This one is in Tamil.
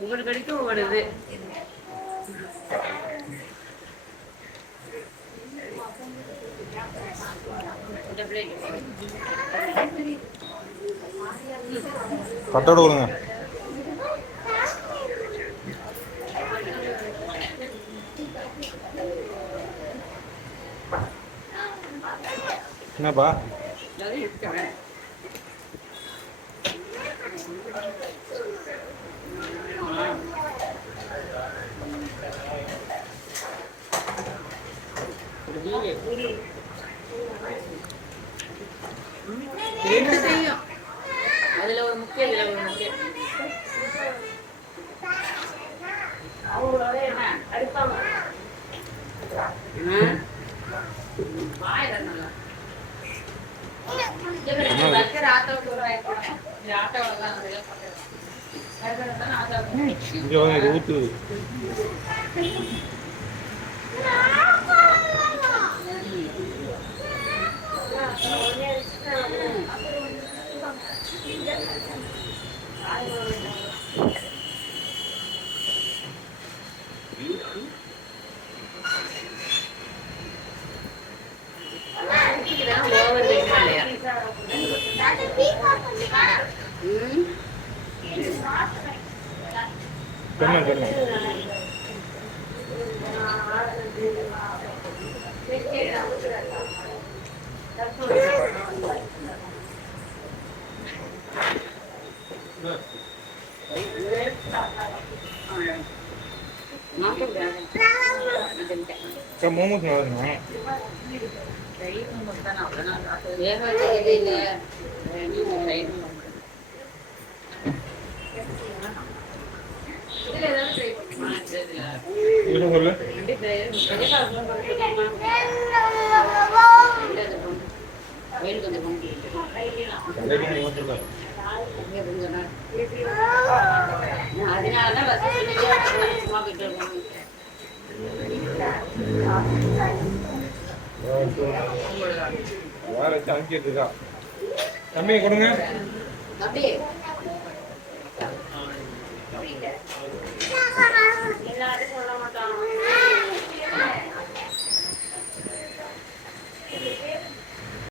ஒவ்வொரு கடிக்கும் ஒவ்வொரு இது. கட்டோட கொடுங்க. என்னப்பா அதுல ஒரு முக்கிய இதுல ஒரு முக்கிய அவங்களோட என்ன அடிப்பாங்க ஊத்து மோமோஸ் நல்லா அதனாலதான் சும்மா போயிட்டு வேற வச்சு அனுப்பிட்டு இருக்கா. தம்பியை கொடுங்க. எல்லாரும் சொல்ல மாட்டாங்க.